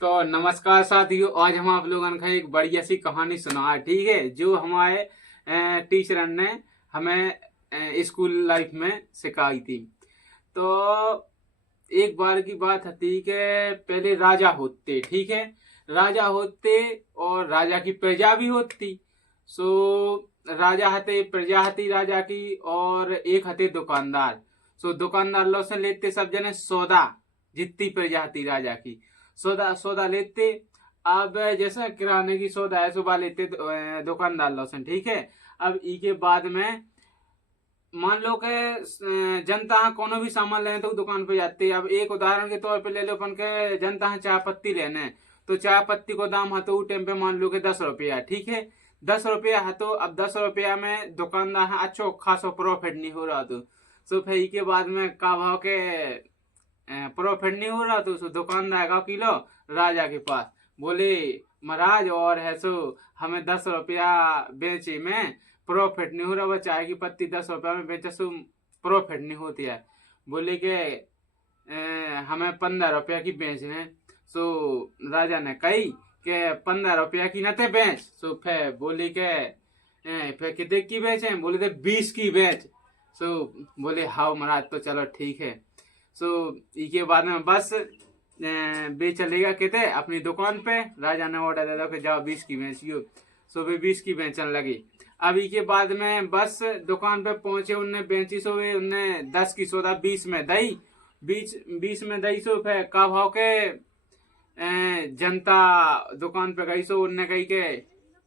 तो नमस्कार साथियों, आज हम आप लोगों का एक बढ़िया सी कहानी सुना है। ठीक है, जो हमारे टीचर ने हमें स्कूल लाइफ में सिखाई थी। तो एक बार की बात थी कि पहले राजा होते। ठीक है, राजा होते और राजा की प्रजा भी होती। सो राजा हते, प्रजा हती राजा की, और एक हते दुकानदार। सो दुकानदार लोग से लेते सब जने सौदा, जितनी प्रजा हती राजा की सौदा सौदा लेते। अब जैसा किराने की सौदा है सुबह लेते दुकानदार लोग से। ठीक है, अब इसके बाद में मान लो कि जनता कोनो भी सामान लेने तो दुकान पे जाते हैं। अब एक उदाहरण के तौर पे ले लो, अपन के जनता चाय पत्ती लेने, तो चाय पत्ती को दाम है तो टाइम पे मान लो कि 10 रुपया। ठीक है, 10 रुपया है, तो अब 10 रुपया में दुकानदार है अच्छो खासो प्रॉफिट नहीं हो रहा। तो फिर के बाद में का भाव के प्रॉफिट नहीं हो रहा, तो दुकानदार का किलो राजा के पास बोले, महाराज और है सो हमें 10 रुपया बेचे में प्रॉफिट नहीं हो रहा। वह चाय की पत्ती 10 रुपया में बेचे सो प्रॉफिट नहीं होती है। बोले कि हमें 15 रुपया की बेचने। सो राजा ने कही कि 15 रुपया की न थे बेच। सो फिर बोले के फिर कितने की बेचे? बोले थे 20 की बेच। सो बोले हाँ महाराज, तो चलो ठीक है। सो इसके बाद में बस बे चलेगा कहते अपनी दुकान पे। राजा ने ऑर्डर दे दो कि जाओ 20 की बेचियो। सो वे 20 की बेचने लगी। अब इसके बाद में बस दुकान पे पहुंचे, उनने बेची। सो वे उनने 10 की सौदा 20 में दई, 20 में दई। सो फिर का भाव के जनता दुकान पे गई। सो उनने कही के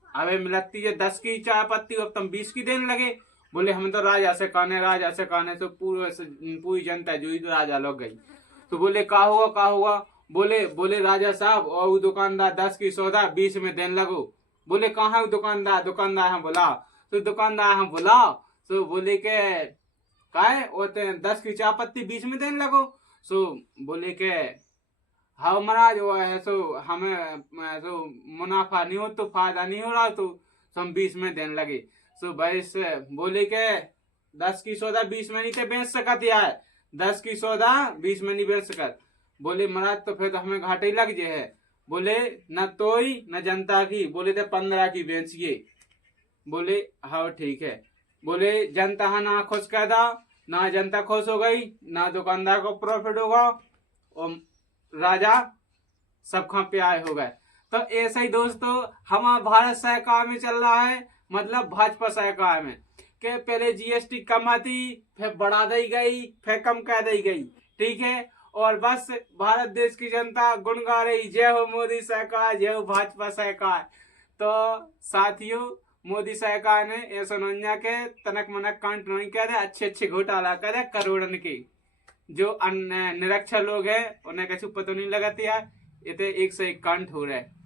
अबे मिलती है 10 की चाय पत्ती, अब तुम 20 की देने लगे। बोले हम तो राजा से काने, राजा से काने। तो पूरी जनता जो राजा लोग गई। तो बोले का हुआ, का हुआ? बोले बोले राजा साहब और वो दुकानदार 10 की सौदा 20 में देने लगो। बोले कहाँ है दुकानदार? दुकानदार हम बुला। तो दुकानदार हम बुलाओ। तो बोले के काहे होते 10 की चाय पत्ती 20 में देने लगो। सो बोले के हाँ महाराज, वो है सो हमें सो मुनाफा नहीं हो, तो फायदा नहीं हो रहा, तो हम 20 में देने लगे। सो भाई से बोले के 10 की सौदा 20 में नहीं थे बेच सकत यार, 10 की सौदा 20 में नहीं बेच सकत। बोले महाराज तो फिर तो हमें घाटे लग जे है। बोले न तोई न जनता की। बोले थे 15 की बेचिए। बोले हाँ ठीक है। बोले जनता है ना खुश कर दा, ना जनता खुश हो गई, ना दुकानदार को प्रॉफिट होगा, और राजा सब खा पे आए हो गए। तो ऐसा ही दोस्तों हमारा भारत सरकार में चल रहा है, मतलब भाजपा सरकार में, कि पहले जीएसटी कम आती, फिर बढ़ा दी गई, फिर कम कर दी गई। ठीक है, और बस भारत देश की जनता गुण गा रही, जय हो मोदी सरकार, जय हो भाजपा सरकार। तो साथियों, मोदी सरकार ने ऐसा नोनिया के तनक मनक कांट नहीं करे, अच्छे अच्छे घोटाला करे करोड़न के। जो निरक्षर लोग हैं उन्हें कछु पता नहीं लगाती है, ये तो एक से एक कांट हो रहा है।